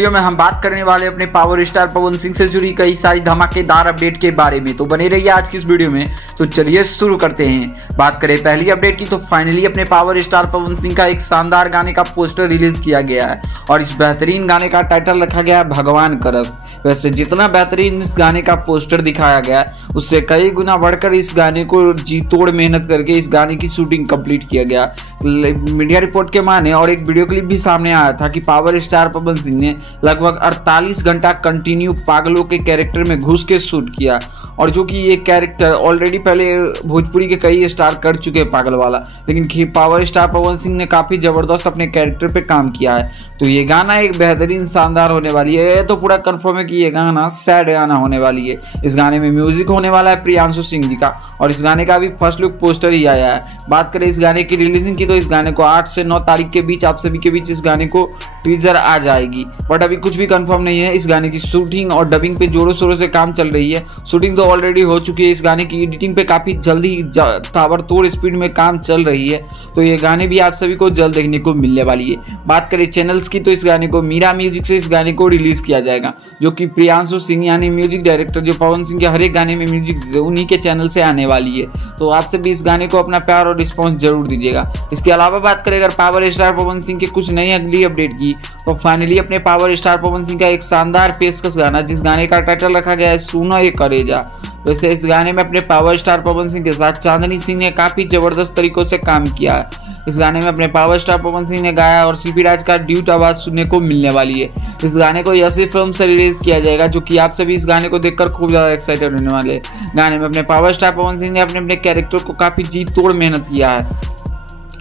Video में हम बात करने वाले अपने पावर स्टार पवन सिंह से जुड़ी कई सारी धमाकेदार अपडेट के बारे में। तो बने रहिए आज की इस वीडियो में। तो चलिए शुरू करते हैं। बात करें पहली अपडेट की तो फाइनली अपने पावर स्टार पवन सिंह का एक शानदार गाने का पोस्टर रिलीज किया गया है और इस बेहतरीन गाने का टाइटल रखा गया है भगवान करस। वैसे जितना बेहतरीन इस गाने का पोस्टर दिखाया गया उससे कई गुना बढ़कर इस गाने को जी तोड़ मेहनत करके इस गाने की शूटिंग कंप्लीट किया गया। मीडिया रिपोर्ट के माने और एक वीडियो क्लिप भी सामने आया था कि पावर स्टार पवन सिंह ने लगभग 48 घंटा कंटिन्यू पागलों के कैरेक्टर में घुस के शूट किया और जो कि ये कैरेक्टर ऑलरेडी पहले भोजपुरी के कई स्टार कर चुके हैं पागल वाला, लेकिन पावर स्टार पवन सिंह ने काफ़ी ज़बरदस्त अपने कैरेक्टर पे काम किया है। तो ये गाना एक बेहतरीन शानदार होने वाली है। ये तो पूरा कंफर्म है कि ये गाना सैड गाना होने वाली है। इस गाने में म्यूजिक होने वाला है प्रियांशु सिंह जी का और इस गाने का अभी फर्स्ट लुक पोस्टर ही आया है। बात करें इस गाने की रिलीजिंग की तो इस गाने को 8 से 9 तारीख के बीच आप सभी के बीच इस गाने को टीजर आ जाएगी, बट अभी कुछ भी कंफर्म नहीं है। इस गाने की शूटिंग और डबिंग पे जोरों शोरों से काम चल रही है। शूटिंग तो ऑलरेडी हो चुकी है। इस गाने की एडिटिंग पे काफ़ी जल्दी ताबड़तोड़ स्पीड में काम चल रही है। तो ये गाने भी आप सभी को जल्द देखने को मिलने वाली है। बात करें चैनल्स की तो इस गाने को मीरा म्यूजिक से इस गाने को रिलीज किया जाएगा, जो कि प्रियांशु सिंह यानी म्यूजिक डायरेक्टर जो पवन सिंह के हर एक गाने में म्यूजिक उन्हीं के चैनल से आने वाली है। तो आपसे भी इस गाने को अपना प्यार और रिस्पॉन्स जरूर दीजिएगा। इसके अलावा बात करें अगर पावर स्टार पवन सिंह के कुछ नई अगली अपडेट की तो फाइनली अपने पावर स्टार पवन सिंह का एक शानदार पेशकश गाना जिस गाने का टाइटल रखा गया है सुनो ये करेजा। वैसे इस गाने में अपने पावर स्टार पवन सिंह के साथ चांदनी सिंह ने काफ़ी ज़बरदस्त तरीकों से काम किया है। इस गाने में अपने पावर स्टार पवन सिंह ने गाया और सीपी राज का ड्यूट आवाज़ सुनने को मिलने वाली है। इस गाने को यसी फिल्म से रिलीज किया जाएगा, जो कि आप सभी इस गाने को देखकर खूब ज़्यादा एक्साइटेड होने वाले हैं। गाने में अपने पावर स्टार पवन सिंह ने अपने कैरेक्टर को काफ़ी जी तोड़ मेहनत किया है।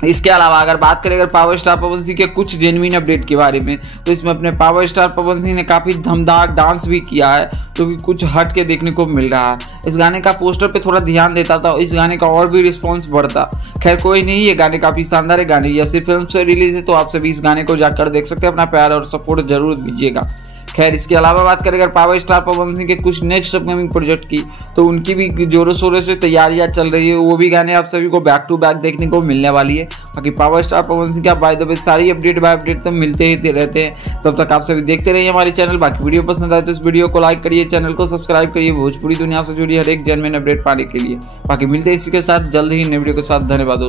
इसके अलावा अगर बात करें अगर पावर स्टार पवन सिंह के कुछ जेन्युइन अपडेट के बारे में तो इसमें अपने पावर स्टार पवन सिंह ने काफ़ी धमदार डांस भी किया है, जो कि कुछ हट के देखने को मिल रहा है। इस गाने का पोस्टर पे थोड़ा ध्यान देता था इस गाने का और भी रिस्पॉन्स बढ़ता। खैर कोई नहीं, ये गाने काफ़ी शानदार है। गाने यसी फिल्म से रिलीज है तो आप सभी इस गाने को जाकर देख सकते हैं। अपना प्यार और सपोर्ट जरूर दीजिएगा। खैर इसके अलावा बात करें अगर पावर स्टार पवन सिंह के कुछ नेक्स्ट अपकमिंग प्रोजेक्ट की तो उनकी भी जोरों शोरों से तैयारियां चल रही है। वो भी गाने आप सभी को बैक टू बैक देखने को मिलने वाली है। बाकी पावर स्टार पवन सिंह का बाय द वे सारी अपडेट बाय अपडेट तो मिलते ही रहते हैं। तब तक आप सभी देखते रहिए हमारे चैनल। बाकी वीडियो पसंद आए तो इस वीडियो को लाइक करिए, चैनल को सब्सक्राइब करिए भोजपुरी दुनिया से जुड़ी हर एक जेन्युइन अपडेट पाने के लिए। बाकी मिलते हैं इसी के साथ जल्द ही नए वीडियो के साथ। धन्यवाद।